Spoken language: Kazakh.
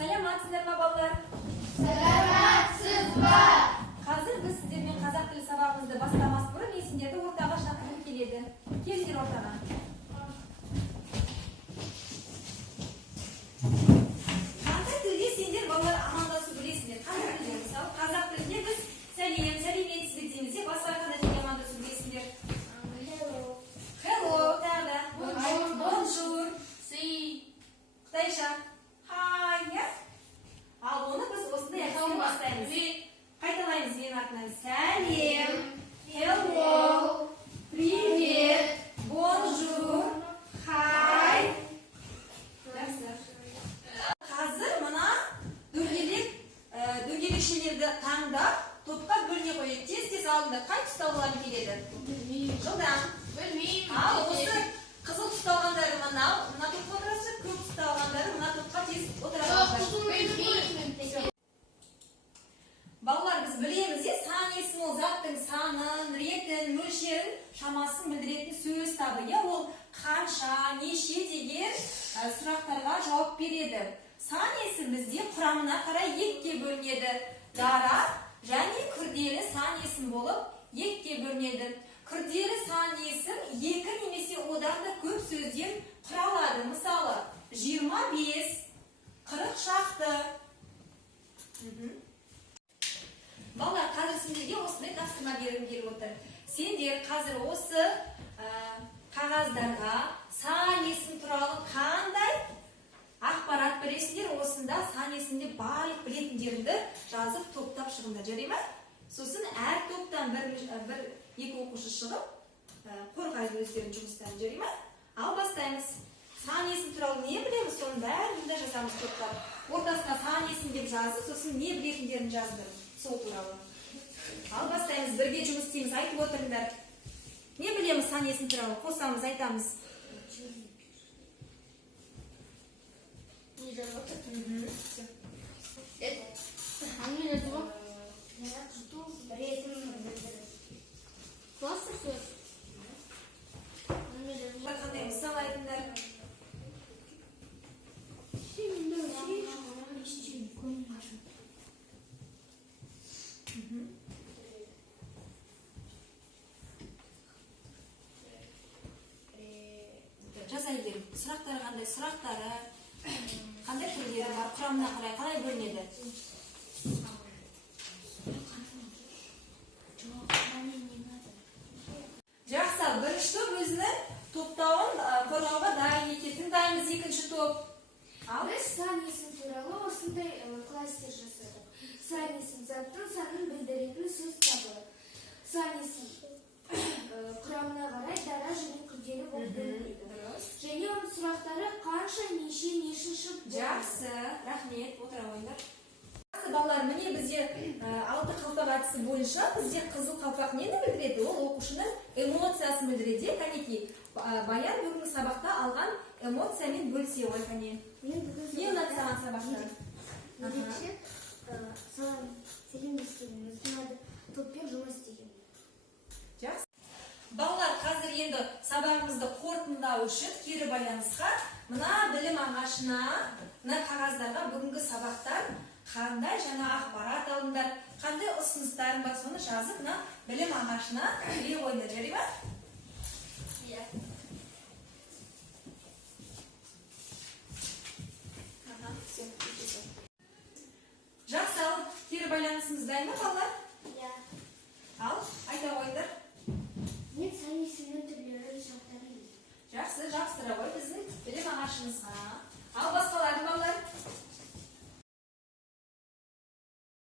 Саламатсыздар ма балалар? Саламатсыз ба? Қазір біз сіздермен қазақ тілі сабағымызды бастамас бұрын мен сендерді ортаға шақырғым келеді. Келіңдер ортаға. Қандай тілде сендер балалар амандасу білесіңдер? Қандай тілде? Мысалы, қазақ тілінде біз сәлем, сәлеметсіздік дейміз. Басқа қандай тілде амандасу білесіңдер? Hello, тағы да. Bonjour. Қытайша. Hi, иә? Ал оны біз осындай әдіспен бастаймыз. Қайталаймыз мен артынан. Сәлем, hello, привет, bonjour, hi. Қазір мына дөңгелекшелерді таңдап, топқа бөліне қойып, тез алдында қай тұсталғыларың келеді? Жылдам. Ал осы қызыл тұсталғандары мына топқа отырасыздар, көк тұсталғандары мына топқа тез отырасыздар. Балалар, біз білеміз, сан есім ол заттың санын, ретін, мөлшерін, шамасын білдіретін сөз табы. Ол қанша, неше деген сұрақтарға жауап береді. Сан есім бізде құрамына қарай екіге бөлінеді. Дара және күрделі сан есім болып екіге бөлінеді. Күрделі сан есім екі немесе одан да көп сөзден құралады. Мысалы, 25, 40 шақты. Балалар, қазір сендерге осындай тапсырма бергім келіп отыр. Сендер қазір осы қағаздарға сан есім туралы қандай ақпарат білесіңдер, осында сан есімде барлық білетіндеріңді жазып топтап шығыңдар, жарай ма? Сосын әр топтан екі оқушы шығып, қорғайды өздерінің жұмыстарын, жарай ма? Ал бастаймыз. Сан есім туралы не білеміз, соның бәрін жазамыз топтап. Ортасына сан есім деп жазып, сосын не білетіндерін жаздырып. Сол туралы. Ал бастаймыз, бірге жұмыс істейміз, айтып отырыңдар. Не білеміз сан есім туралы? Қосамыз, айтамыз. Қандай мысал айтыңдар? Жазайдыр. Сұрақтары қандай? Сұрақтары қандай түрлері бар? Құрамына қарай қалай бөлінеді? Жақсы, бірінші топ өзінің топтауын қорғауға дайын екен. Тыңдаймыз екінші топ. Біз сан есім туралы осындай кластер жасадық. Сан есім заттың санын білдіретін сөз табы. Сан есім құрамына қарай дара және күрделі болып бөлінеді. Және оның сұрақтары қанша, неше, нешінші. Жақсы, рахмет, отыра қойыңдар. Жақсы, балалар, міне бізде алты қалпақ әдісі бойынша бізде қызыл қалпақ нені білдіреді? Ол оқушының эмоциясын білдіреді. Кәнеки, Баян бүгінгі сабақта алған эмоциямен бөлсе ғой, кәне. Не ұнады саған сабақта? Ерекше саған сәлемдескеніміз ұнады, топпен жұмыс істеген. Жақсы. Балалар, қазір енді сабағымызды қорытындылау үшін кері байланысқа мына білім ағашына, мына қағаздарға бүгінгі сабақтан қандай жаңа ақпарат алыңдар, қандай ұсыныстарың бар, соны жазып мына білім ағашына бере қойыңдар, жарай ма? Иә. Жақсы, ал кері байланысымыз дайын ма, балалар? Иә. Ал, айта қойыңдар. Мен сан есімнің түрлері жақтарын. Жақсы, жабыстыра қой біздің білім ағашымызға. Ал басқалары балалар?